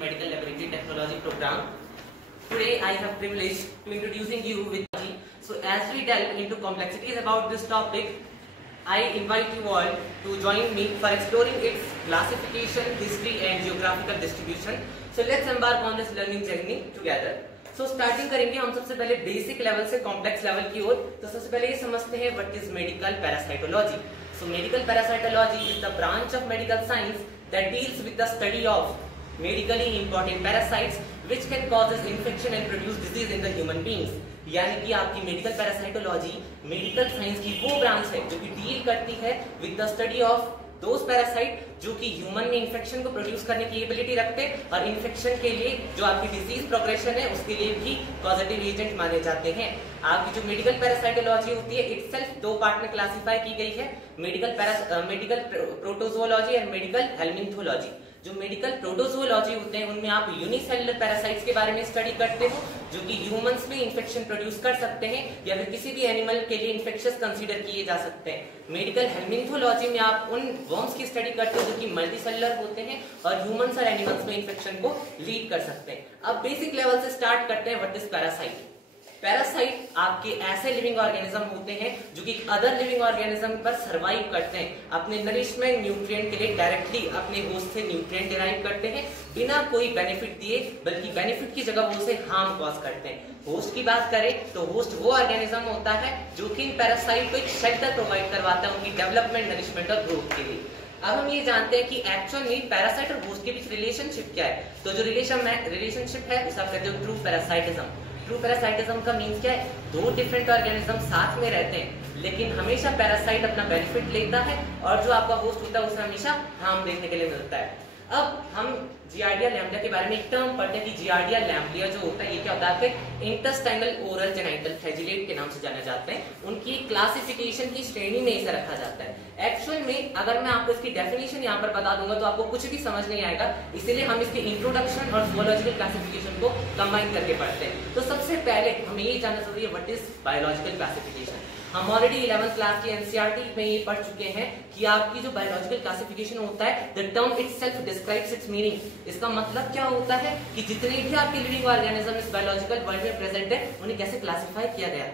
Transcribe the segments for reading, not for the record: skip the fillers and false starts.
Medical Laboratory Technology program. Today I have privilege to introducing you with technology. So as we delve into complexities about this topic, I invite you all to join me for exploring its classification, history and geographical distribution. So let's embark on this learning journey together. So starting करेंगे हम सबसे पहले basic level से complex level की ओर। तो सबसे पहले ये समझते हैं what is medical parasitology. So medical parasitology is the branch of medical science that deals with the study of medically important parasites which can causes infection and produce disease in the human beings। यानी कि आपकी medical parasitology medical science की वो branch है जो कि deal करती है with the study of those parasite जो कि ह्यूमन में इन्फेक्शन को प्रोड्यूस करने की एबिलिटी रखते हैं और इन्फेक्शन के लिए जो आपकी डिजीज प्रोग्रेशन है उसके लिए भी पॉजिटिव एजेंट माने जाते हैं। आपकी जो मेडिकल पैरासाइटोलॉजी होती है इटसेल्फ दो पार्ट में क्लासिफाई की गई है, मेडिकल प्रोटोजोलॉजी एंड मेडिकल हेल्मिंथोलॉजी। जो मेडिकल प्रोटोजोलॉजी होते हैं उनमें आप यूनिसेलुलर पैरासाइट्स के बारे में स्टडी करते हो जो कि ह्यूमंस में इन्फेक्शन प्रोड्यूस कर सकते हैं या फिर किसी भी एनिमल के लिए इन्फेक्शियस कंसीडर किए जा सकते हैं। मेडिकल हेल्मिंथोलॉजी में आप उन वर्म्स की स्टडी करते हो जो कि मल्टीसेलुलर होते हैं और ह्यूमंस और एनिमल्स में इन्फेक्शन को लीड कर सकते हैं। अब बेसिक लेवल से स्टार्ट करते हैं व्हाट इज पैरासाइट। पैरासाइट आपके ऐसे लिविंग ऑर्गेनिज्म होते हैं जो कि अदर लिविंग ऑर्गेनिज्म पर सरवाइव करते हैं, अपने नरिशमेंट न्यूट्रिएंट के लिए डायरेक्टली अपने होस्ट से न्यूट्रिएंट डिराइव करते हैं बिना कोई बेनिफिट दिए, बल्कि बेनिफिट की जगह वो उसे हार्म कॉज करते हैं। होस्ट की बात करें तो होस्ट वो ऑर्गेनिज्म होता है जो कि इन पैरासाइट को एक शेल्टर प्रोवाइड करवाता है उनकी डेवलपमेंट, नरिशमेंट और ग्रोथ के लिए। अब हम ये जानते हैं कि एक्चुअल में पैरासाइट और होस्ट के बीच रिलेशनशिप क्या है। तो जो रिलेशनशिप है उसे आप कहते हो ट्रू पैरासाइटिज्म। ट्रू पैरासाइटिज्म का मीन्स क्या है, दो डिफरेंट ऑर्गेनिज्म साथ में रहते हैं लेकिन हमेशा पैरासाइट अपना बेनिफिट लेता है और जो आपका होस्ट होता है उसे हमेशा हार्म देखने के लिए मिलता है। अब हम जियार्डिया लैम्ब्लिया के बारे में एक टर्म पढ़ते हैं कि जियार्डिया लैम्ब्लिया जो होता है ये क्या होता है, आपके इंटेस्टाइनल ओरल जेनिटल फ्लैजिलेट के नाम से जाने जाते हैं। उनकी क्लासिफिकेशन की श्रेणी में इसे रखा जाता है। एक्चुअल में अगर मैं आपको इसकी डेफिनेशन यहाँ पर बता दूंगा तो आपको कुछ भी समझ नहीं आएगा, इसीलिए हम इसके इंट्रोडक्शन और जूलॉजिकल क्लासिफिकेशन को कंबाइन करके पढ़ते हैं। तो सबसे पहले हमें ये जानना जरूरी है व्हाट इज बायोलॉजिकल क्लासिफिकेशन। हम ऑलरेडी 11th क्लास की एनसीईआरटी में ये पढ़ चुके हैं कि आपकी जो बायोलॉजिकल क्लासिफिकेशन होता है the term itself describes it's meaning. इसका मतलब क्या होता है कि जितने भी आपके लिविंग ऑर्गेनिज्म इस बायोलॉजिकल वर्ल्ड में प्रेजेंट है उन्हें कैसे क्लासिफाई किया गया।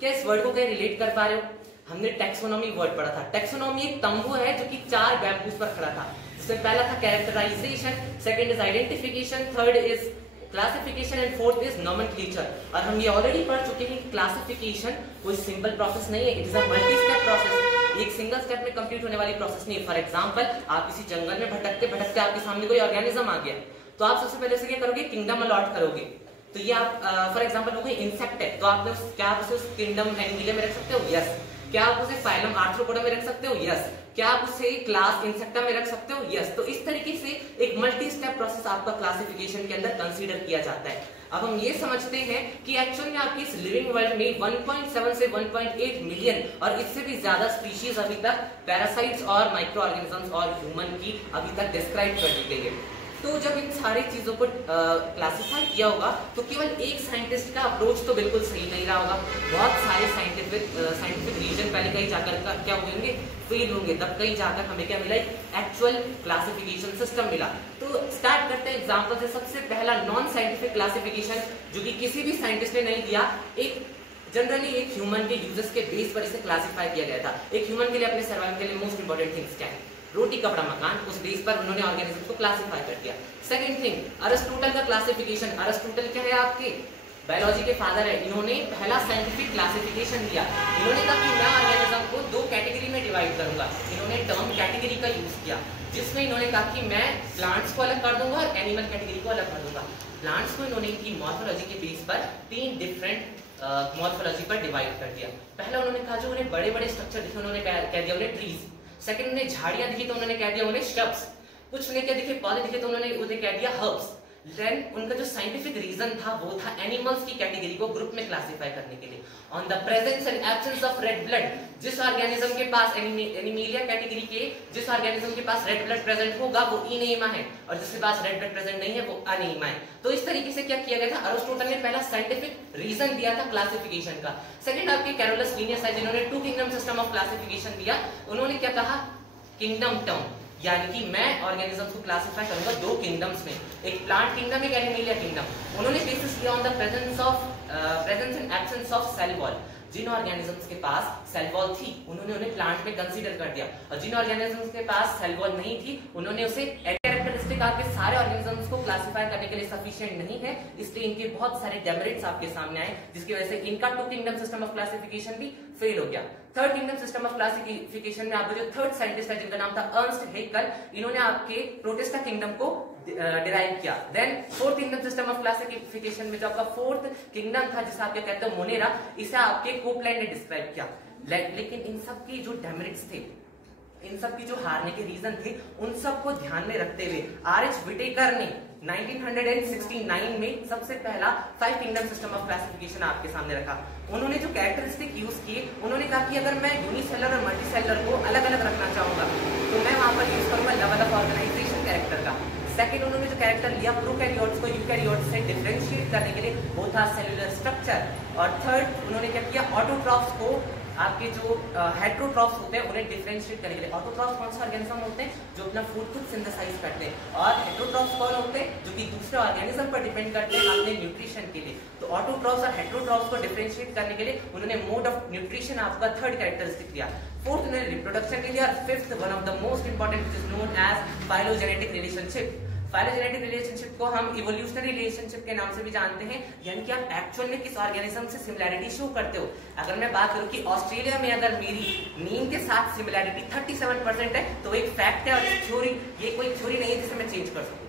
क्या इस वर्ड को कहीं रिलेट कर पा रहे हो? हमने टैक्सोनॉमी वर्ड पढ़ा था। टैक्सोनॉमी एक तंबू है जो कि 4 बैम्बूज पर खड़ा था। जिसमें पहला था characterization, second is identification, third is classification and fourth is nomenclature. और हम ये ऑलरेडी पढ़ चुके हैं कि क्लासिफिकेशन कोई सिंपल प्रोसेस नहीं है, it is a multi step process. एक सिंगल स्टेप में कंप्लीट होने वाली प्रोसेस नहीं है। फॉर एग्जांपल आप किसी जंगल में भटकते भटकते आपके सामने कोई ऑर्गेनिज्म आ गया तो आप सबसे पहले से क्या करोगे, किंगडम अलॉट करोगे। तो ये आप फॉर एग्जांपल वो कोई इंसेक्ट है तो आपने क्या आप उसे उस किंगडम एनिमिलिया में रख सकते हो? यस। क्या आप उसे फाइलम आर्थ्रोपोडा में रख सकते हो? यस। क्या आप उसे क्लास इंसेक्टा में रख सकते हो? यस। तो इस तरीके से एक मल्टी स्टेप प्रोसेस आपका क्लासिफिकेशन के अंदर कंसीडर किया जाता है। अब हम ये समझते हैं कि एक्चुअल में आपकी इस लिविंग वर्ल्ड में 1.7 से 1.8 मिलियन और इससे भी ज्यादा स्पीशीज अभी तक पैरासाइट्स और माइक्रो ऑर्गेनिजम्स और ह्यूमन की अभी तक डिस्क्राइब कर दी गई है। तो जब इन सारी चीजों को क्लासिफाई किया होगा तो केवल एक साइंटिस्ट का अप्रोच तो बिल्कुल सही नहीं रहा होगा। बहुत सारे साइंटिफिक रीजन पहले कहीं जाकर क्या होंगे, फेल होंगे, तब कहीं जाकर हमें क्या मिला, एक्चुअल क्लासिफिकेशन सिस्टम मिला। तो स्टार्ट करते हैं एग्जांपल से। सबसे पहला नॉन साइंटिफिक क्लासिफिकेशन जो कि किसी भी साइंटिस्ट ने नहीं दिया, एक जनरली एक ह्यूमन के यूजेस के बेस पर इसे क्लासिफाई किया गया था। एक ह्यूमन के लिए अपने सर्वाइवल के लिए मोस्ट इंपोर्टेंट थिंग्स क्या है, रोटी कपड़ा मकान, उस बेस पर उन्होंने ऑर्गेनिज्म को क्लासिफाई कर दिया। सेकंड थिंग, अरिस्टोटल का क्लासिफिकेशन। अरिस्टोटल क्या है, आपके बायोलॉजी के फादर है। इन्होंने पहला साइंटिफिक क्लासिफिकेशन दिया। इन्होंने कहा कि मैं ऑर्गेनिज्म को 2 कैटेगरी में डिवाइड करूंगा। इन्होंने टर्म कैटेगरी का यूज किया जिसमें इन्होंने कहा कि मैं प्लांट्स को अलग कर दूंगा और एनिमल कैटेगरी को अलग कर दूंगा। प्लांट्स को इन्होंने इनकी मॉर्फोलॉजी के बेस पर 3 डिफरेंट मॉर्फोलॉजी पर डिवाइड कर दिया। पहला उन्होंने कहा जो उन्हें बड़े बड़े स्ट्रक्चर दिखे उन्होंने कह दिया उन्हें ट्रीज। सेकंड उन्हें झाड़ियां दिखी तो उन्होंने कह दिया उन्हें श्रब्स। कुछ उन्हें क्या दिखे, पौधे दिखे तो उन्होंने उन्हें कह दिया हर्ब्स। देन उनका जो साइंटिफिक रीजन था वो था एनिमल्स की कैटेगरी को ग्रुप में क्लासिफाई करने के लिए। On the presence and absence of red blood, जिस ऑर्गेनिज्म के पास एनिमिलिया कैटेगरी के जिस ऑर्गेनिज्म के पास रेड ब्लड प्रेजेंट होगा वो इनेमा है और जिसके पास रेड ब्लड प्रेजेंट नहीं है वो अनेमा है। तो इस तरीके से क्या किया गया था, अरिस्टोटल ने पहला साइंटिफिक रीजन दिया था क्लासिफिकेशन का। सेकंड आपके कैरोलस लिनियस है जिन्होंने 2 किंगडम सिस्टम ऑफ क्लासिफिकेशन दिया। उन्होंने क्या कहा, किंगडम टर्म यानी कि मैं ऑर्गेनिजम्स को क्लासिफाई करूंगा दो किंगडम्स में, एक प्लांट किंगडम, एक एनिमलिया किंगडम। उन्होंने बेसिस लिया on the presence and absence of cell wall. जिन ऑर्गेनिजम्स के पास सेल वॉल थी उन्होंने उन्हें प्लांट में कंसीडर कर दिया, और जिन ऑर्गेनिजम्स के पास सेल वॉल नहीं थी उन्होंने उसे कैरेक्टरिस्टिक आपके सारे ऑर्गेनिजम्स को क्लासिफाई करने के लिए सफिशिएंट नहीं है, इसलिए इनके बहुत सारे डेमेरिट्स आपके सामने आए, जिसकी वजह से इनका two kingdom system of classification भी फेल हो गया। Third kingdom system of classification में आपको जो थर्ड साइंटिस्ट है जिनका नाम था अर्नस्ट हेक्कर, इन्होंने आपके प्रोटिस्टा किंगडम को डिराइव किया। Then fourth kingdom system of classification में जो आपका फोर्थ किंगडम था जिसे आप क्या कहते हो मोनेरा, इसे आपके कोपलैंड ने डिस्क्राइब किया। लेकिन इन सब की जो डेमेरिट्स थे, इन सब की जो हारने के रीजन थे, उन सब को ध्यान में रखते हुए आर.एच. विटेकर ने 1969 में सबसे पहला 5 किंगडम सिस्टम ऑफ क्लासिफिकेशन आपके सामने रखा। उन्होंने जो कैरेक्टरिस्टिक यूज किए, उन्होंने कहा कि अगर मैं यूनिसेलर और मल्टीसेलर को अलग अलग रखना चाहूंगा तो मैं वहां पर यूज करूंगा लेवल ऑफ ऑर्गेनाइजेशन कैरेक्टर का। सेकंड, उन्होंने जो कैरेक्टर लिया प्रोकैरियोट्स को यूकैरियोट्स से डिफरेंशिएट करने के लिए, वो था सेलुलर स्ट्रक्चर। और थर्ड, उन्होंने क्या किया, ऑटोट्रॉफ्स को आपके जो हेट्रोट्रॉफ्स होते हैं उन्हें डिफरेंशिएट करने के लिए। ऑटोट्रॉफ्स कौन से ऑर्गेनिज्म होते हैं जो अपना फूड खुद सिंथेसाइज करते हैं, और हेट्रोट्रॉफ्स कौन होते हैं जो कि दूसरे ऑर्गेनिज्म पर डिपेंड करते हैं अपने न्यूट्रिशन के लिए। तो ऑटोट्रॉफ्स और हेट्रोट्रॉफ्स को डिफरेंशिएट करने के लिए उन्होंने मोड ऑफ न्यूट्रिशन आपका थर्ड कैरेक्टरिस्टिक लिया। फोर्थ, उन्होंने रिप्रोडक्शन के लिए, और fifth, one of the most important which is known as phylogenetic relationship. Phylogenetic relationship को हम इवोल्यूशनरी रिलेशनशिप के नाम से भी जानते हैं, यानी कि आप एक्चुअल में किस ऑर्गेनिज्म से सिमिलैरिटी शो करते हो। अगर मैं बात करूं कि ऑस्ट्रेलिया में अगर मेरी नीम के साथ सिमिलैरिटी 37% है तो एक फैक्ट है, और थ्योरी, ये कोई थ्योरी नहीं है जिसे मैं चेंज कर सकूं।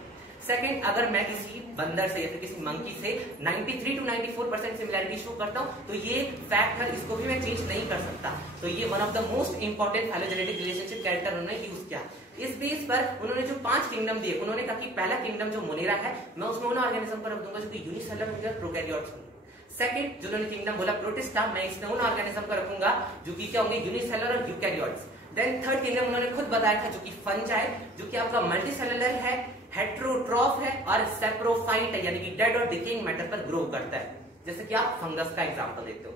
सेकंड, अगर मैं किसी बंदर से या फिर किसी मंकी से 93 to 94% सिमिलैरिटी शो करता हूं तो ये फैक्ट है, इसको भी मैं चेंज नहीं कर सकता। तो ये one of the most important phylogenetic relationship character उन्होंने यूज किया। इस बेस पर उन्होंने जो 5 किंगडम दिए, उन्होंने कहा कि पहला किंगडम जो मोनेरा है मैं उसमें उन ऑर्गेनिज्म पर रख दूंगा जो कि यूनिसेलर होंगे और प्रोकैरियोट्स होंगे। सेकंड, जो उन्होंने किंगडम बोला प्रोटिस्टा, मैं इसमें उन ऑर्गेनिज्म को रखूंगा जो कि क्या होंगे, यूनिसेलर और यूकैरियोट्स। देन थर्ड किंगडम उन्होंने खुद बताया था जो कि फंजाई, जो कि आपका मल्टीसेलुलर है, हेट्रोट्रॉफ है और सेप्रोफाइट है, यानी कि डेड और डिकेइंग मैटर पर ग्रो करता है, जैसे कि आप फंगस का एग्जांपल देते हो।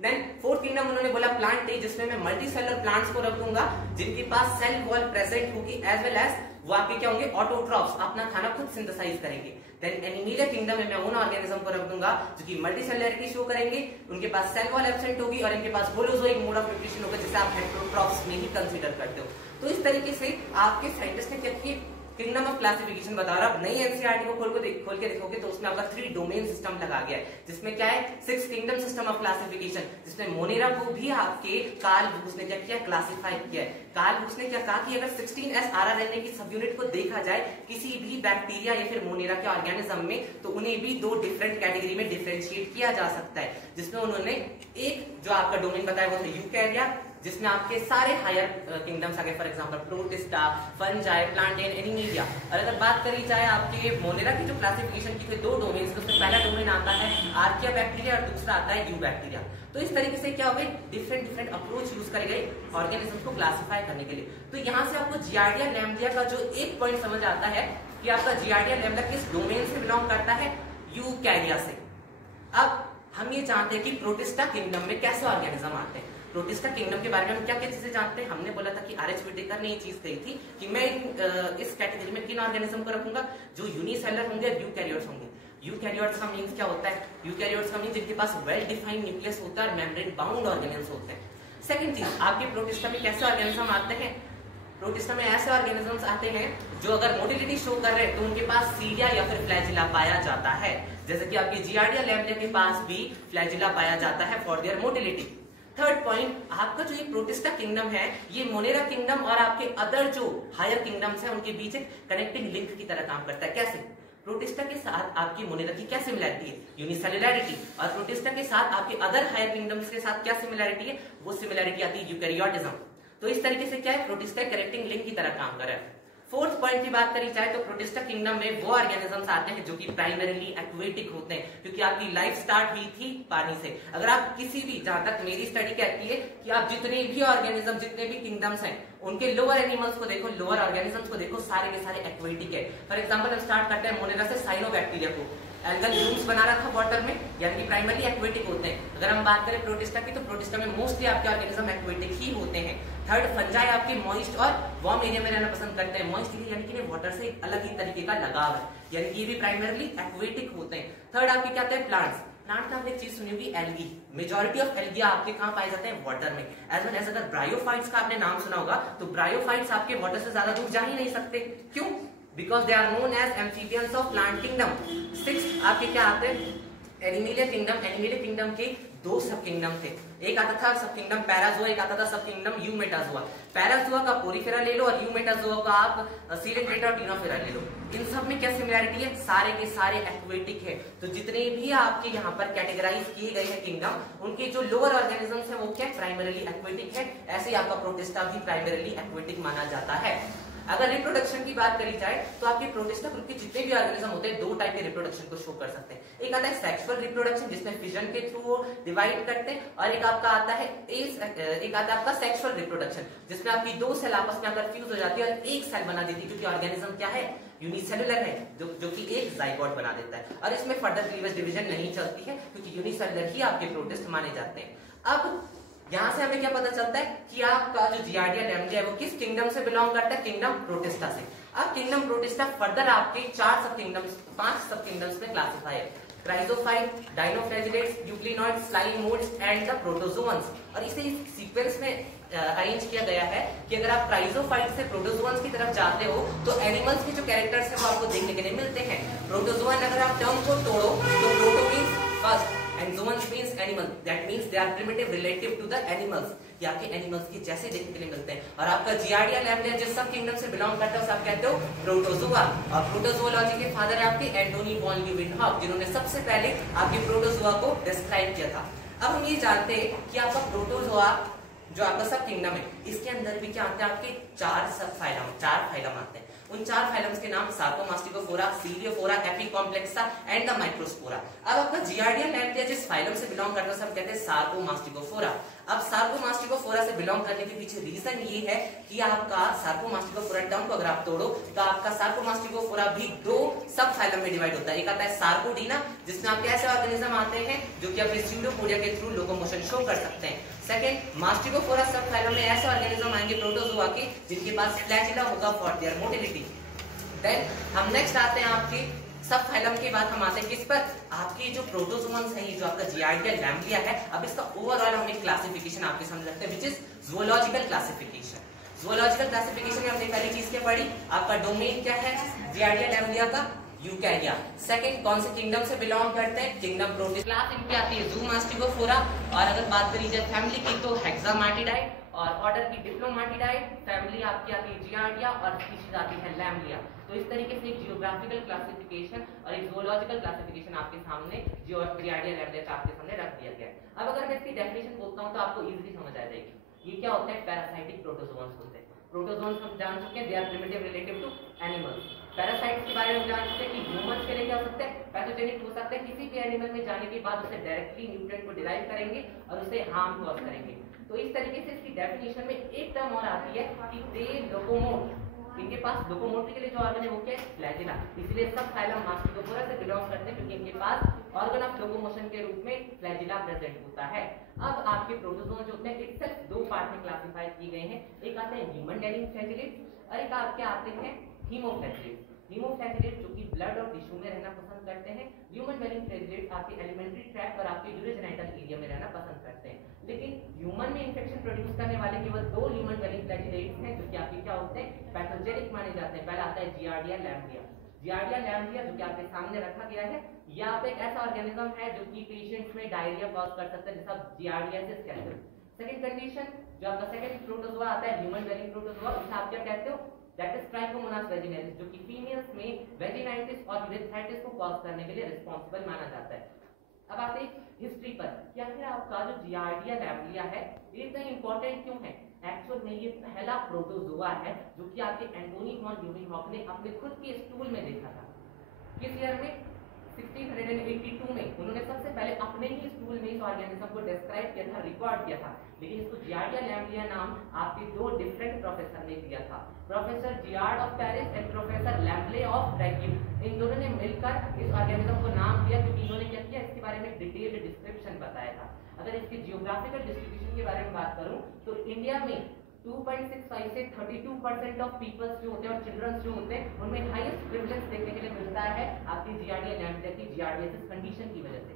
देन फोर्थ किंगडम उन्होंने बोला प्लांट है, जिसमें मैं मल्टीसेलुलर प्लांट्स को रख दूंगा जिनके पास सेल वॉल प्रेजेंट होगी, एज वेल एज वो आपके क्या होंगे, ऑटोट्रॉफ्स, अपना खाना खुद सिंथेसाइज करेंगे। देन एनिमलिया किंगडम में मैं उन ऑर्गेनिज्म को रख दूंगा जो कि मल्टीसेलुलरिटी शो करेंगे, उनके पास सेल वॉल एब्सेंट होगी और इनके पास होलोजोइक मोड ऑफ न्यूट्रिशन होगा, जिसे आप हेट्रोट्रॉफ्स में ही कंसीडर करते हो। तो इस तरीके से आपके साइंटिस्ट ने क्या किया, किंगडम ऑफ क्लासिफिकेशन बता रहा। नई एनसीईआरटी को खोल के देखोगे तो उसमें आपका 3 डोमेन सिस्टम लगा गया है, जिसमें क्या है 6 किंगडम सिस्टम ऑफ क्लासिफिकेशन, जिसमें मोनेरा को भी आपके कार्ल बुश ने क्या किया, क्लासिफाई किया है। कार्ल बुश ने क्या कहा कि अगर 16S RRNA की सब यूनिट को देखा जाए किसी भी बैक्टीरिया या फिर मोनेरा के ऑर्गेनिज्म में, तो उन्हें भी 2 डिफरेंट कैटेगरी में डिफरेंशिएट किया जा सकता है, जिसमें उन्होंने एक जो आपका डोमेन बताया वो था यूकैरिया, जिसमें आपके सारे हायर किंगडम्स आ गए, for example protista, fungi, plantain, Animalia. और अगर बात करी जाए आपके मोनेरा की जो क्लासिफिकेशन की 2 डोमेन, तो उसमें पहला डोमेन आता है आर्किया बैक्टीरिया और दूसरा आता है यू बैक्टीरिया। तो इस तरीके से क्या हो गए, डिफरेंट अप्रोच यूज करे गए ऑर्गेनिज्म को क्लासिफाई करने के लिए। तो यहाँ से आपको जियार्डिया लैम्ब्लिया का जो एक पॉइंट समझ आता है कि आपका जियार्डिया लैम्ब्लिया किस डोमेन से बिलोंग करता है, यूकैरिया से। अब हम ये जानते हैं कि प्रोटिस्टा किंगडम में कैसे ऑर्गेनिज्म आते हैं। प्रोटिस्टा किंगडम के बारे में हम क्या क्या चीजें जानते हैं, हमने बोला था कि आर.एच. विटेकर ने ये चीज कही थी कि मैं इस कैटेगरी में किन ऑर्गेनिज्म को रखूंगा, जो यूनिसेलुलर होंगे और यूकैरियोट्स होंगे। यूकैरियोट्स का मीन्स क्या होता है, यूकैरियोट्स का मीन्स जिनके पास वेल डिफाइंड न्यूक्लियस होता है और मेम्ब्रेन बाउंड ऑर्गेनिज्म होते हैं। सेकंड चीज, आपके प्रोटिस्टा में कैसे ऑर्गेनिज्म आते हैं, प्रोटिस्टा में ऐसे ऑर्गेनिजम्स आते हैं जो अगर मोटिलिटी शो कर रहे हैं तो उनके पास सीडिया या फिर फ्लैजिला पाया जाता है, जैसे कि आपके जियार्डिया लैम्ब्लिया के पास भी फ्लैजिला पाया जाता है for their motility. Third point, आपका जो ये प्रोटिस्टा किंगडम है, ये मोनेरा किंगडम और आपके अदर जो हायर किंगडम्स हैं उनके बीच एक कनेक्टिंग लिंक की तरह काम करता है। कैसे, प्रोटिस्टा के साथ आपकी मोनेरा की क्या सिमिलैरिटी है, यूनिसेलुलरिटी, और प्रोटिस्टा के साथ आपके अदर हायर किंगडम्स के साथ क्या सिमिलैरिटी है, वो सिमिलैरिटी आती है यूकैरियोटिज्म। तो इस तरीके से क्या है, प्रोटिस्टा कनेक्टिंग लिंक की तरह काम कर रहा है। फोर्थ पॉइंट की बात करी जाए तो प्रोटिस्टा किंगडम में वो ऑर्गेनिजम्स आते हैं जो कि प्राइमरीली एक्वेटिक होते हैं, क्योंकि आपकी लाइफ स्टार्ट हुई थी पानी से। अगर आप किसी भी, जहां तक मेरी स्टडी कहती है कि आप जितने भी ऑर्गेनिज्म, जितने भी किंगडम्स हैं, उनके लोअर एनिमल्स को देखो, लोअर ऑर्गेनिजम्स को देखो, सारे के सारे एक्वेटिक है। फॉर एग्जांपल हम स्टार्ट करते हैं मोनेरा से, साइनोबैक्टीरिया को एल्गल ब्लूम्स बना रखा वाटर में, यानी कि प्राइमरली एक्वेटिक होते हैं। अगर हम बात करें प्रोटिस्टा की, तो प्रोटिस्टा में मोस्टली आपके ऑर्गेनिज्म एक्वेटिक ही होते हैं। थर्ड, फंजाई आपके मॉइस्ट और वार्म एरिया में रहना पसंद करते हैं। मॉइस्ट एरिया यानी कि वाटर से एक अलग ही तरीके का लगाव है, यानी कि ये भी प्राइमरली एक्वेटिक होते हैं। थर्ड आपके क्या होते हैं, प्लांट्स। प्लांट में आपने एक चीज सुनी होगी, एल्गी। मेजॉरिटी ऑफ एल्गी आपके कहां पाए जाते हैं, वाटर में। एज वेल एज अगर ब्रायोफाइट्स का आपने नाम सुना होगा, तो ब्रायोफाइट्स आपके वाटर से ज्यादा दूर जा ही नहीं सकते। क्यों? Because they are known as amphibians of plant kingdom. Sixth आपके क्या आते हैं, एनिमेलिया किंगडम। एनिमेलिया किंगडम के दो सब किंगडम थे, एक आता था सब किंगडम पैराजोआ, एक आता था सब किंगडम यूमेटाजोआ। पैराजोआ का पोरीफेरा ले लो और यूमेटाजोआ का आप सीरेक्रेटा और टिनोफेरा ले लो। इन सब में क्या सिमिलैरिटी है, सारे के सारे एक्वेटिक है। तो जितने भी आपके यहाँ पर कैटेगराइज किए गए हैं किंगडम, उनके जो लोअर ऑर्गेनिजम्स है वो क्या प्राइमरीली एक्वेटिक है। ऐसे ही आपका प्रोटिस्टा भी प्राइमरीली एक्वेटिक माना जाता है। अगर रिप्रोडक्शन की बात करी जाए, तो आपके प्रोटिस्टा ग्रुप के जितने भी ऑर्गेनिज्म होते हैं, दो टाइप के रिप्रोडक्शन को शो कर सकते हैं। एक आता है सेक्सुअल रिप्रोडक्शन, जिसमें फिजन के थ्रू वो डिवाइड करते हैं, और एक आपका आता है एक आता है आपका सेक्सुअल रिप्रोडक्शन, जिसमें आपकी दो सेल आपस में आकर फ्यूज हो जाती है और एक सेल बना देती है, क्योंकि ऑर्गेनिज्म क्या है, यूनिसेलुलर है, जो कि एक जाइगोट बना देता है। और इसमें फर्दर क्लीवेज डिवीजन नहीं चलती है, क्योंकि यूनिसेलुलर ही आपके प्रोटिस्ट माने जाते हैं। अब यहां से हमें क्या पता चलता है कि आपका जो जियार्डिया लैम्ब्लिया है वो किस किंगडम से बिलोंग करता है, किंगडम प्रोटिस्टा से। अब किंगडम प्रोटिस्टा फर्दर आपके 5 सब किंगडम्स में क्लासिफाई है, chrysophytes, dinoflagellates, euglenoids, slime moulds and the protozoans. और इसे इस सीक्वेंस में अरेंज किया गया है कि अगर आप क्राइजोफाइट से प्रोटोजोअन्स की तरफ जाते हो, तो एनिमल्स के जो कैरेक्टर्स हैं वो आपको देखने के लिए मिलते हैं। प्रोटोजोअन अगर आप टर्म को तोड़ो, तो proto means first and zoans means animal, that means they are primitive relative to the animals, ये आपके एनिमल्स के जैसे देखने के लिए मिलते हैं। और आपका जियार्डिया लैम्ब्लिया जिस सब किंगडम से बिलोंग करता है उसे आप कहते हो प्रोटोजोआ। और प्रोटोजोलॉजी के फादर है आपके एंटोनी वॉन ल्यूवेनहॉफ, जिन्होंने सबसे पहले आपके प्रोटोजोआ को डिस्क्राइब किया था। अब हम ये जानते हैं कि आपका प्रोटोजोआ जो आपका सब किंगडम है, इसके अंदर भी क्या आते हैं, आपके 4 फाइलम आते हैं। उन 4 फाइलम्स के नाम सार्कोमास्टिकोफोरा, सीलियोफोरा, एपिकॉम्प्लेक्सा एंड द माइक्रोस्पोरा। अब आपका जियार्डिया लैम्ब्लिया जिस फाइलम से बिलोंग करता है सब कहते हैं सार्कोमास्टिकोफोरा। अब सार्कोमास्टिकोफोरा से बिलोंग करने के पीछे रीजन ये है कि आपका सार्कोमास्टिकोफोरा टर्म को अगर आप तोड़ो, तो आपका सार्कोमास्टिकोफोरा भी 2 सब फाइलम में डिवाइड होता है। एक आता है सार्कोडीना, जिसमें आपके ऐसे ऑर्गेनिज्म आते हैं जो कि अपने स्यूडोपोडिया के थ्रू लोकोमोशन शो कर सकते हैं। सेकंड, मास्टिकोफोरा सब फाइलम में ऐसे ऑर्गेनिज्म आएंगे प्रोटोजोआ के जिनके पास फ्लैजिला होगा फॉर देयर मोटिलिटी। देन हम नेक्स्ट आते हैं आपके सब फाइलम के बाद हम आते हैं किस पर, आपके जो प्रोटोजोअन्स है, ये जो आपका जियार्डिया लैम्ब्लिया है। अब इसका ओवरऑल हम एक क्लासिफिकेशन आपके सामने रखते हैं, which is zoological classification. Zoological classification में हमने पहली चीज क्या पढ़ी, आपका डोमेन क्या है जियार्डिया लैम्ब्लिया का, यूकैरिया। सेकंड, कौन से किंगडम से बिलोंग करते हैं, किंगडम प्रोटिस्टा। क्लास इनकी आती है ज़ूमास्टिकोफोरा। और अगर बात करी जाए फैमिली की, तो हेक्सामाटिडाई, और ऑर्डर की डिप्लोमाटिडाई। फैमिली आपकी आती है जियार्डिया और स्पीशीज आती है लैम्ब्लिया। तो इस तरीके से एक जियोग्राफिकल क्लासिफिकेशन और एक ज़ूलॉजिकल क्लासिफिकेशन आपके सामने जियार्डिया लैम्ब्लिया का आपके सामने रख दिया गया है। अब अगर मैं इसकी डेफिनेशन बोलता हूं तो आपको इजीली समझ आ जाएगी। ये क्या होता है, पैरासाइटिक प्रोटोजोअन्स होते हैं। प्रोटोजोअन्स हम जान चुके हैं, they are primitive relative to animals. Parasites के बारे में जान चुके हैं कि ह्यूमंस के लिए क्या हो सकते हैं, पैथोजेनिक हो सकते हैं, किसी भी एनिमल में जाने के बाद उसे डायरेक्टली न्यूट्रिएंट को डिराइव करेंगे और उसे हार्म कॉज करेंगे। तो इस तरीके से इसकी डेफिनेशन में एक टर्म और आती है कि दे लोकोमोट। इनके पास लोकोमोटरी के लिए जो ऑर्गन है वो क्या है, फ्लैजिला। इसलिए सब फाइलम मास्टिकोफोरा से बिलोंग करते हैं, क्योंकि इनके पास ऑर्गन ऑफ लोकोमोशन के रूप में फ्लैजिला प्रेजेंट होता है। अब आपके प्रोटोजोआ जो होते हैं इटसेल्फ 2 पार्ट में क्लासिफाई किए गए हैं। एक आते हैं ह्यूमन डेनिंग फ्लैजिलेट्स और एक आपके आते हैं हीमोफ्लैजिलेट्स। हीमोफ्लैजिलेट्स जो कि ब्लड और टिश्यू में रहना पसंद करते हैं। ह्यूमन डेनिंग फ्लैजिलेट्स आपके एलिमेंट्री ट्रैक्ट और आपके यूरोजेनिटल एरिया में रहना पसंद करते हैं। लेकिन ह्यूमन में इंफेक्शन प्रोड्यूस करने वाले केवल 2 ह्यूमन डेनिंग फ्लैजिलेट्स हैं जो कि आपके क्या होते हैं, पैथोजेनिक माने जाते हैं। पहला आता है जियार्डिया लैम्ब्लिया। जियार्डिया लैम्ब्लिया जो कि आपके सामने रखा गया है, यह आप एक ऐसा ऑर्गेनिज्म है जो कि पेशेंट्स में डायरिया कॉज कर सकता है, जैसा जियार्डियासिस कहते हैं। सेकंड कंडीशन, जो आपका सेकंड प्रोटोजोआ आता है ह्यूमन डेनिंग प्रोटोजोआ, उसे आप क्या कहते हो, दैट इज ट्राइकोमोनास वेजिनालिस, जो कि फीमेल्स में वेजिनाइटिस और यूरेथ्राइटिस को कॉज करने के लिए रिस्पांसिबल माना जाता है। अब आते हैं हिस्ट्री पर, कि आखिर आपका जो जियार्डिया लैम्ब्लिया है ये इतना इंपॉर्टेंट क्यों है। एक्चुअल में ये पहला प्रोटोजोआ है जो कि आपके एंटोनी वॉन ल्यूवेनहॉफ ने अपने खुद के स्टूल में देखा था। किस ईयर में, 1682 में। उन्होंने सबसे पहले अपने ही स्कूल में इस ऑर्गेनिज्म को डिस्क्राइब किया था, रिकॉर्ड किया था, लेकिन इसको जियार्डिया लैम्ब्लिया नाम आपके दो डिफरेंट प्रोफेसर ने दिया था, professor Giard of Paris and professor Lambl of ब्रैगिम। इन दोनों ने मिलकर इस ऑर्गेनिज्म को नाम दिया क्योंकि इन्होंने क्या किया, इसके बारे में डिटेल्ड डिस्क्रिप्शन बताया था। अगर इसकी जियोग्राफिकल डिस्ट्रीब्यूशन के बारे में बात करूं तो इंडिया में 2.65 से 32% ऑफ पीपल्स जो होते हैं और चिल्ड्रंस जो होते हैं उनमें हाईएस्ट प्रिविलेज देखने के लिए मिलता है आपकी जियार्डिया लैम्ब्लिया की जियार्डियासिस कंडीशन की वजह से।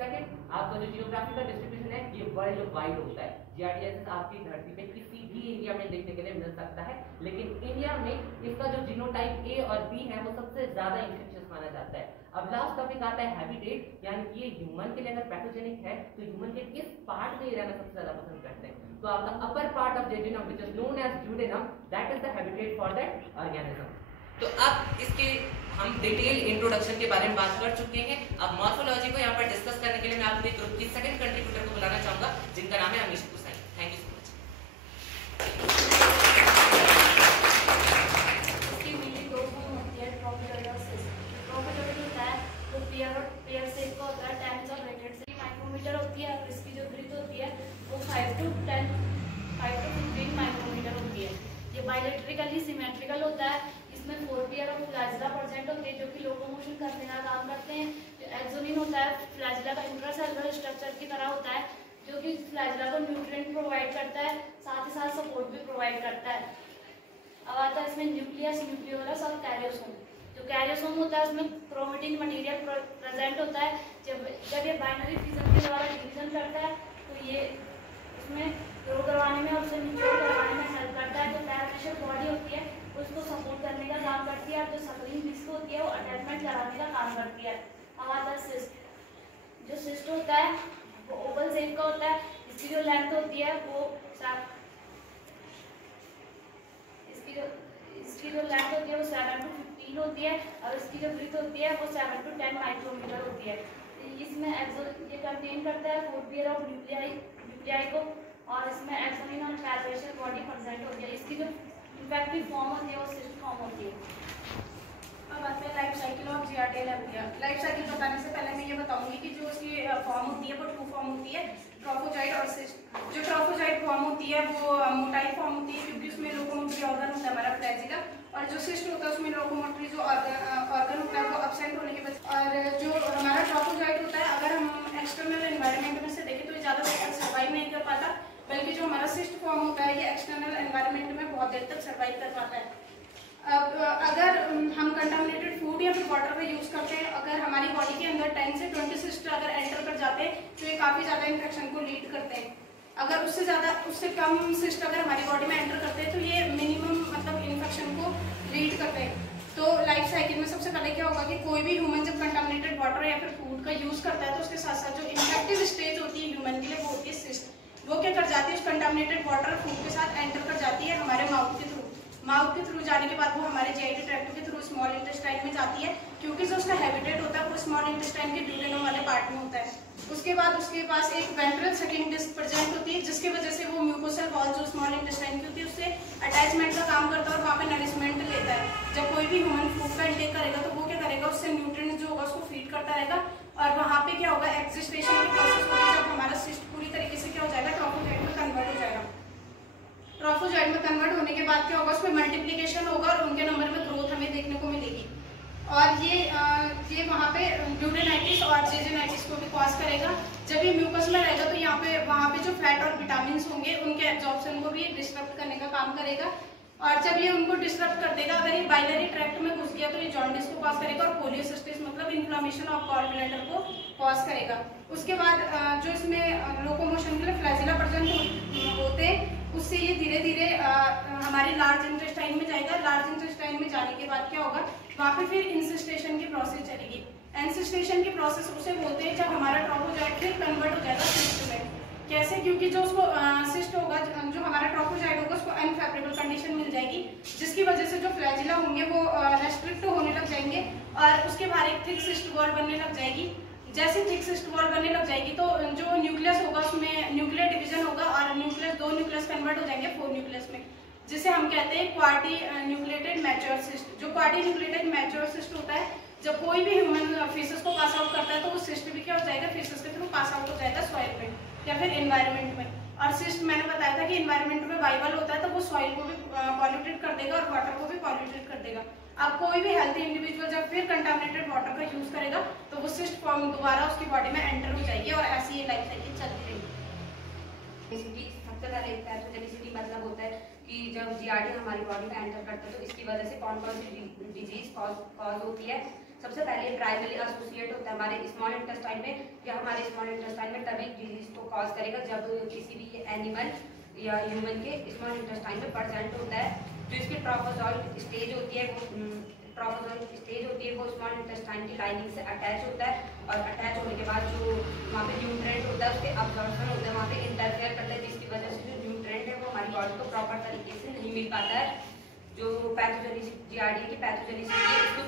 सेकंड, आपका जो जियोग्राफिकल डिस्ट्रीब्यूशन है ये वर्ल्ड वाइड होता है। जियार्डियासिस आपकी धरती पे किसी भी एरिया में देखने के लिए मिल सकता है, लेकिन इंडिया में इसका जो जीनोटाइप ए और बी है वो सबसे ज्यादा इंफेक्शियस माना जाता है। अब लास्ट टॉपिक आता है हैबिटेट, यानी कि ये ह्यूमन के लिए अगर पैथोजेनिक है तो ह्यूमन के किस पार्ट में रहना सबसे ज्यादा पसंद करते हैं, तो आपका upper part of jejunum which is known as duodenum, that is the habitat for that organism. तो अब इसके हम डिटेल इंट्रोडक्शन के बारे में बात कर चुके हैं। अब मॉर्फोलॉजी को यहाँ पर डिस्कस करने के लिए मैं अपने ग्रुप की सेकंड कंट्रीब्यूटर को बुलाना चाहूंगा जिनका नाम है Amish Hussain. Thank you so much. इसकी मीनिंग दो फॉर्म होती है, ट्रॉपिकल और सिस्ट। ट्रॉपिकल होता है वो पेयर शेप का होता है, 10 ऑफ रेटेड से माइक्रोमीटर होती है और इसकी जो ब्रीथ होती है वो 5 to 15 माइक्रोमीटर होती है। ये बायलैटरली सिमेट्रिकल होता है, इसमें 4 पेयर ऑफ फ्लैजिला प्रेजेंट होते हैं जो कि लोकोमोशन करने का काम करते हैं। जो एक्सोनिन होता है फ्लैजिला का इंट्रासेलुलर स्ट्रक्चर की तरह होता है जो कि फ्लैजिला को न्यूट्रिएंट प्रोवाइड करता है, साथ ही साथ सपोर्ट भी प्रोवाइड करता है। अब आता है इसमें न्यूक्लियस, न्यूक्लियोलस और कैरियोसोम। जो कैरियोसोम होता है उसमें क्रोमेटिन मटेरियल प्रेजेंट होता है। जब ये बाइनरी फिजन के द्वारा डिवीजन करता है तो ये उसमें ग्रो करवाने में और उसे मैच्योर करवाने में हेल्प करता है। जो पैरामेशियल बॉडी होती है उसको सपोर्ट करने का काम करती है और जो सकलिंग डिस्क होती है वो अटैचमेंट कराने का काम करती है। अब आता है सिस्ट। जो सिस्ट होता है वो ओवल शेप का होता है, इसकी जो लेंथ होती है वो इसकी जो लेंथ होती है वो 7 to 15 होती है और इसकी जो ब्रीथ होती है वो 7 to 10 माइक्रोमीटर होती है। इसमें ये कंटेन करता है 4 पेयर ऑफ न्यूक्लियाई को और इसमें एक्सोनिन और पैरामेशियल बॉडी प्रेजेंट होती है। इसकी जो इफेक्टिव फॉर्म होती है वो सिस्ट फॉर्म होती है। अब आते हैं life cycle of Giardia lamblia. Life cycle बताने से पहले मैं ये बताऊंगी कि जो उसकी फॉर्म होती है वो 2 फॉर्म होती है, ट्रोफोजाइट और सिस्ट। जो ट्रोफोजाइट फॉर्म होती है वो मोटाई फॉर्म होती है क्योंकि उसमें लोकोमोटरी ऑर्गन होता है हमारा फ्लैजिला, और जो सिस्ट होता है उसमें लोकोमोटरी जो ऑर्गन होता है वो एब्सेंट होने की वजह। और जो हमारा ट्रोफोजाइट होता है अगर हम एक्सटर्नल एनवायरनमेंट में से देखें तो ये ज़्यादा देर तक सर्वाइव नहीं कर पाता, बल्कि जो हमारा सिस्ट फॉर्म होता है ये एक्सटर्नल एनवायरनमेंट में बहुत देर तक सर्वाइव कर पाता है। अब अगर हम कंटामिनेटेड फूड या फिर वाटर का यूज़ करते हैं, अगर हमारी बॉडी के अंदर 10 से 20 सिस्ट अगर एंटर कर जाते हैं तो ये काफ़ी ज़्यादा इन्फेक्शन को लीड करते हैं। अगर उससे कम सिस्ट अगर हमारी बॉडी में एंटर करते हैं तो ये मिनिमम मतलब इन्फेक्शन को लीड करते हैं। तो लाइफ साइकिल में सबसे पहले क्या होगा कि कोई भी ह्यूमन जब कंटामिनेटेड वाटर या फिर फूड का यूज़ करता है तो उसके साथ साथ जो इन्फेक्टिव स्टेज होती है ह्यूमन के लिए वो होती है सिस्ट। वो क्या कर जाती है, उस कंटामिनेटेड वाटर फूड के साथ एंटर कर जाती है हमारे माउथ के थ्रू। माउथ के थ्रू जाने के बाद वो हमारे जीआईटी ट्रैक्ट के थ्रू स्मॉल इंटेस्टाइन में जाती है, क्योंकि जो उसका हैबिटेट होता है वो स्मॉल इंटेस्टाइन के ड्यूडेनम वाले पार्ट में होता है। उसके बाद उसके पास एक वेंट्रल सकिंग डिस्क प्रेजेंट होती है जिसकी वजह से वो म्यूकोसल वॉल जो स्मॉल इंटेस्टाइन की होती है उससे अटैचमेंट का काम करता है और वहाँ पे नरिशमेंट लेता है। जब कोई भी ह्यूमन फूड का इंटेक करेगा तो वो क्या करेगा, उससे न्यूट्रिएंट जो होगा उसको फीड करता रहेगा और वहाँ पे क्या होगा, एक्जिस्टेशन की प्रोसेस होगी जब हमारा सिस्ट पूरी तरीके से क्या हो जाएगा, ट्रोफोजाइट में कन्वर्ट हो जाएगा। ट्रोफोजाइट में कन्वर्ट होने के बाद क्या होगा, उसमें मल्टीप्लिकेशन होगा और उनके नंबर में ग्रोथ हमें देखने को मिलेगी और ये वहाँ पे ड्यूडेनाइटिस और जेजुनाइटिस को भी कॉज करेगा। जब ये म्यूकस में रहेगा तो यहाँ पे वहाँ पे जो फैट और विटामिन होंगे उनके एब्जॉर्प्शन को भी डिस्टर्ब करने का काम करेगा और जब ये उनको डिस्टर्ब कर देगा, अगर ये बाइलरी ट्रैक्ट में घुस गया तो ये जॉन्डिस को कॉज करेगा और पोलियोसिस्टिस मतलब इन्फ्लेमेशन ऑफ गॉल ब्लैडर को कॉज करेगा। उसके बाद जो इसमें लोकोमोशन के लिए फ्लैजिला प्रेजेंट होते हैं उससे ये धीरे धीरे हमारे लार्ज इंटेस्टाइन में जाएगा। लार्ज इंटेस्टाइन में जाने के बाद क्या होगा, वहाँ पे फिर इंसिस्टेशन की प्रोसेस चलेगी। इंसिस्टेशन की प्रोसेस उसे बोलते हैं जब हमारा ट्रोफोजाइट फिर कन्वर्ट हो जाएगा सिस्ट में। कैसे, क्योंकि जो उसको सिस्ट होगा, जो हमारा ट्रोफोजाइट होगा उसको अनफेवरेबल कंडीशन मिल जाएगी जिसकी वजह से जो फ्लैजिला होंगे वो रेस्ट्रिक्ट होने लग जाएंगे और उसके बाहर एक थिक सिस्ट वॉल बनने लग जाएगी। जैसे थिक सिस्ट वॉल बनने लग जाएगी तो जो न्यूक्लियस होगा उसमें न्यूक्लियर डिवीजन होगा और दो न्यूक्लियस कन्वर्ट हो जाएंगे 4 न्यूक्लियस में, जिसे हम कहते हैं क्वार्टी न्यूक्लिएटेड मैच्योर सिस्ट। जो क्वार्टी न्यूक्लिएटेड मैच्योर सिस्ट होता है, जब कोई भी ह्यूमन फीसस को पास आउट करता है तो वो सिस्ट भी क्या हो या फिर एनवायरनमेंट में। और सिस्ट मैंने बताया था कि एनवायरनमेंट में वाइबल होता है तो वो सॉइल को भी पॉल्यूटेड कर देगा और वाटर को भी पॉल्यूटेड कर देगा। अब कोई भी हेल्थी इंडिविजुअल जब फिर कंटामिनेटेड वाटर का यूज करेगा तो वो सिस्ट फॉर्म दोबारा उसकी बॉडी में एंटर हो जाएगी और ऐसी ये लाइफ साइकिल चलती रहेगी। सबसे पहले पैथोजेनिसिटी मतलब होता है कि जब जीआरडी हमारी बॉडी में एंटर करता है तो इसकी वजह से कौन कौन सी डिजीज कॉज होती है। सबसे पहले प्राइमरी एसोसिएट होता है हमारे स्मॉल इंटेस्टाइन में, या हमारे स्मॉल इंटेस्टाइन में तभी डिजीज को कॉज करेगा जब किसी भी एनिमल या ह्यूमन के स्मॉल इंटेस्टाइन में प्रेजेंट होता है। जो इसकी ट्रोफोजोल स्टेज होती है वो स्मॉल इंटेस्टाइन की लाइनिंग से अटैच होता है, और अटैच होने के बाद जो वहाँ पे न्यूट्रिएंट होता है उसके अब्जॉर्प्शन होता है, वहाँ पे इंटरफेयर करता है, जिसकी वजह से जो न्यूट्रिएंट है वो हमारी बॉडी को प्रॉपर तरीके से नहीं मिल पाता है। जो पैथोजेनिसिटी जीआरडी की पैथोजेनिसिटी है इसको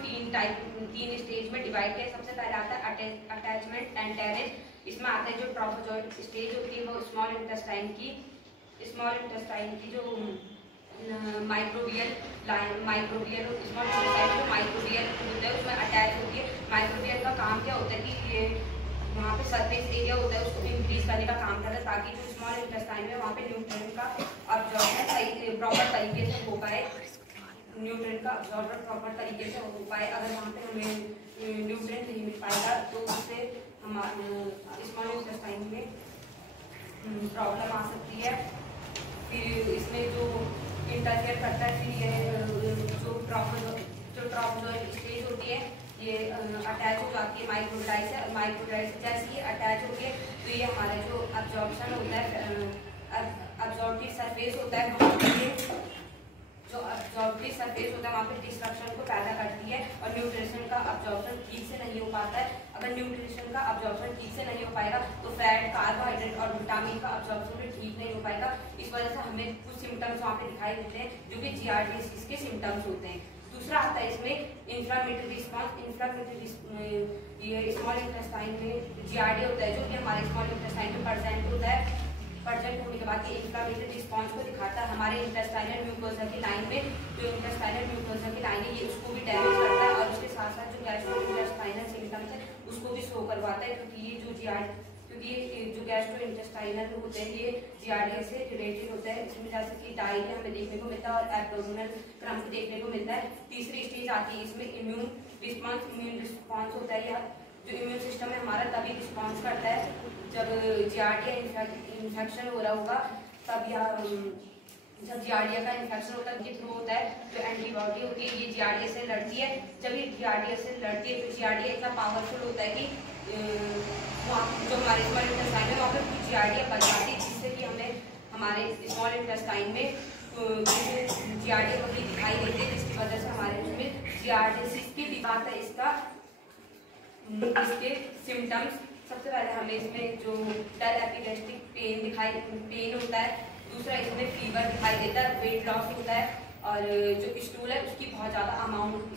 तीन स्टेज में डिवाइड किया। सबसे पहले आता है अटैचमेंट एंड टेरेज। इसमें आता है जो ट्रोफोजोइड स्टेज होती है वो स्मॉल इंटेस्टाइन की जो माइक्रोबियल स्मॉल इंटेस्टाइन जो माइक्रोबियल होता है उसमें अटैच होती है। माइक्रोबियल का काम क्या होता है कि ये वहाँ पे सरफेस एरिया होता है उसको इंक्रीज करने का काम करता है ताकि जो स्मॉल इंटेस्टाइन में वहाँ पे न्यूट्रिएंट का अब्जॉर्प्शन सही प्रॉपर तरीके से हो पाए, न्यूट्रिएंट का अब्जॉर्बर प्रॉपर तरीके से हो पाए। अगर वहाँ पे हमें न्यूट्रिएंट नहीं मिल पाएगा तो उससे हमारे स्मॉल इंटेस्टाइन में प्रॉब्लम आ सकती है। फिर इसमें जो इंटरफेयर करता है फिर ये जो ट्रोफोजोइड स्टेज होती है ये अटैच हो जाती है माइक्रोबियल से। जैसे ये अटैच होती है तो ये हमारा जो अब्जॉर्प्शन होता है अब्जॉर्प्टिव सरफेस होता है वहाँ पे डिस्ट्रक्शन को पैदा करती है और न्यूट्रिशन का अब्जॉर्प्शन ठीक से नहीं हो पाता है। अगर न्यूट्रिशन का अब्जॉर्प्शन ठीक से नहीं हो पाएगा तो फैट, कार्बोहाइड्रेट और विटामिन का अब्जॉर्प्शन भी ठीक नहीं हो पाएगा। इस वजह से हमें कुछ सिम्टम्स वहाँ पे दिखाई देते हैं जो कि जीआरडी के सिम्टम्स होते हैं। दूसरा आता है इसमें इन्फ्लामेटरी रिस्पॉन्स। ये स्मॉल इंटेस्टाइन में जीआरडी होता है जो कि हमारे स्मॉल इंटेस्टाइन में प्रेजेंट होता है। प्रेजेंट होने के बाद ये इन्फ्लामेटरी रिस्पॉन्स को दिखाता है हमारे इंटेस्टाइनल म्यूकोसा की लाइन में। जो इंटेस्टाइनल म्यूकोसा की लाइन है ये उसको भी डैमेज करता है और उसके साथ साथ जो गैस्ट्रोइंटेस्टाइनल सिम्टम्स है उसको भी शो करवाता है, क्योंकि ये जो गैस्ट्रोइंटेस्टाइनल होते हैं ये जीआरडी से रिलेटेड होता है। इसमें जैसे कि डायरिया हमें देखने को मिलता है और एब्डोमिनल क्रम्प देखने को मिलता है। तीसरी स्टेज आती है इसमें इम्यून रिस्पॉन्स होता है। यह जो इम्यून सिस्टम है हमारा तभी रिस्पॉन्स करता है जब जीआरडिया इन्फेक्शन हो रहा होगा, तब जब जीआरडिया का इन्फेक्शन होता है थ्रू होता है जो एंटीबॉडी होती है ये जीआरडिया से लड़ती है। जब ये जीआरडिया से लड़ती है तो जीआरडिया इतना पावरफुल होता है कि जो हमारे स्मॉल इंटेस्टाइन में वहाँ पर जीआरडिया बन जाती है, जिससे कि हमें हमारे स्मॉल इंटेस्टाइन में जीआरडिया वही दिखाई देती है, जिसकी वजह से हमारे उसमें जीआरडियासिस की भी बात है। इसके सिम्टम्स सबसे पहले हमें इसमें जो डल एपिलेप्टिक पेन होता है। दूसरा इसमें फीवर दिखाई देता है, वेट लॉस होता है और जो स्टूल है उसकी बहुत ज़्यादा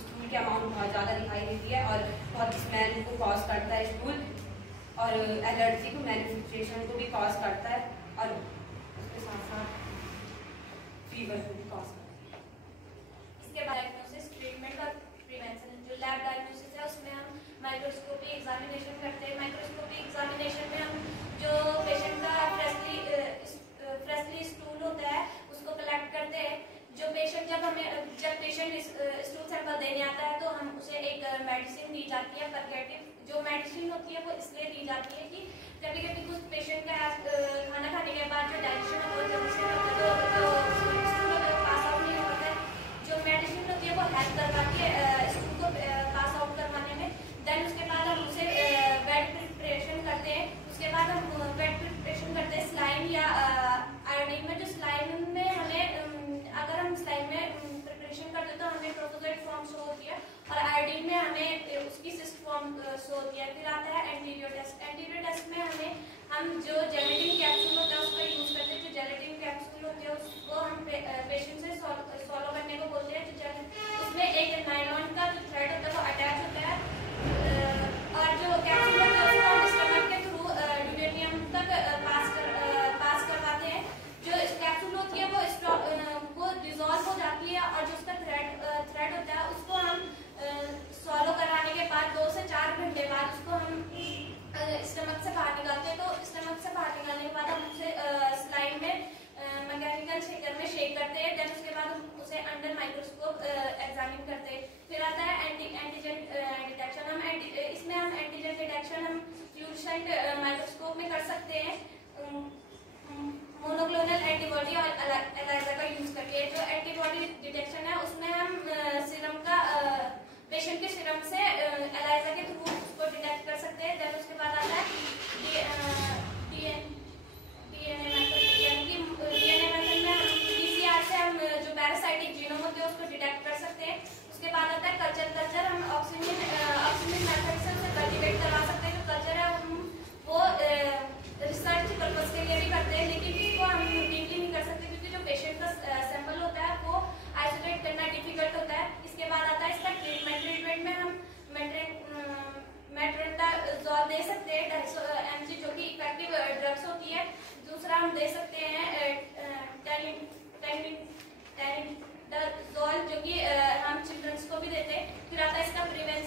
स्टूल की अमाउंट बहुत ज़्यादा दिखाई देती है और बहुत स्मेल को कॉज करता है स्टूल, और एलर्जी को मैनिफेस्टेशन को भी कॉज करता है और उसके साथ साथ फीवर को भी कॉज करता है। इसके बाद डायग्नोसिस, ट्रीटमेंट और प्रिवेंशन। जो लैब डायग्नोसिस है उसमें हम माइक्रोस्कोपी एग्जामिनेशन करते हैं। माइक्रोस्कोपी एग्जामिनेशन में हम जो पेशेंट का फ्रेशली स्टूल होता है उसको कलेक्ट करते हैं। जब पेशेंट स्टूल सैंपल देने आता है तो हम उसे एक मेडिसिन दी जाती है परकेटिव। जो मेडिसिन होती है वो इसलिए दी जाती है कि कभी कभी कुछ पेशेंट का खाना खाने के बाद जो डाइजेशन है वो जल्दी से स्टूल पास आउट नहीं होता है। जो मेडिसिन होती है वो हेल्प करवाती है स्टूल को पास आउट करवाने में। देन उसके बाद हम उसे बेड प्रिपरेशन करते हैं। उसके बाद हम बेड प्रिपरेशन करते हैं स्लाइम या आयोडीन में। जो स्लाइम में हमें अगर हम स्लाइम में प्रिपरेशन करते हैं तो हमें ट्रोफोजोइड फॉर्म शो होती है और आयोडीन में हमें उसकी सिस्ट फॉर्म शो होती है। फिर आता है एंटीरियर टेस्ट। एंटीरियर टेस्ट में हम जो जेलेटिन कैप्सूल होता है उसका यूज करते हैं। जो जेलेटिन कैप्सूल होती है उसको हम पेशेंट से सॉलो करने को बोलते हैं। उसमें एक नायलॉन का जो थ्रेड होता है वो अटैच होता है और जो कैप्सूल होता है उसको हम स्टमक के थ्रू ड्यूडेनियम तक पास करवाते हैं। जो कैप्सूल होती है वो डिजोल्व हो जाती है और जो उसका थ्रेड होता है उसको हम सॉलो कराने के बाद 2 से 4 घंटे बाद उसको हम स्टमक से बाहर निकालते हैं। तो स्टमक से बाहर निकालने के बाद सिंगल शेकर में शेक करते हैं, देन उसके बाद हम उसे अंडर माइक्रोस्कोप एग्जामिन करते हैं। फिर आता है एंटीजन डिटेक्शन। इसमें हम एंटीजन डिटेक्शन हम फ्लूरोसेंट माइक्रोस्कोप में कर सकते हैं, मोनोक्लोनल एंटीबॉडी और एलाइजा का यूज करके। जो एंटीबॉडी डिटेक्शन है उसमें हम सीरम का पेशेंट के सीरम से एलाइजा के थ्रू उसको डिटेक्ट कर सकते हैं। देन उसके बाद आता है डीएनए मेथड, यानी कि डीएनए मेथड में हम पीसीआर से हम जो पैरासाइटिक जीनोम होते हैं उसको डिटेक्ट कर सकते हैं। उसके बाद आता है कल्चर। हम ऑक्सीजन मेथड से उसे कल्टीवेट करवा सकते हैं। जो कल्चर है हम वो रिसर्च पर्पज के लिए भी करते हैं, लेकिन इसको हम डीपली नहीं कर सकते क्योंकि जो पेशेंट का सैंपल होता है वो आइसोलेट करना डिफिकल्ट होता है। इसके बाद आता है इसका ट्रीटमेंट में हम मेट्रोनिडाजोल दे सकते हैं 250 mg, जो कि इफेक्टिव ड्रग्स होती है। दूसरा हम दे सकते हैं टेनिडाजोल, जो कि हम चिल्ड्रंस को भी देते हैं। फिर आता है इसका प्रिवेंशन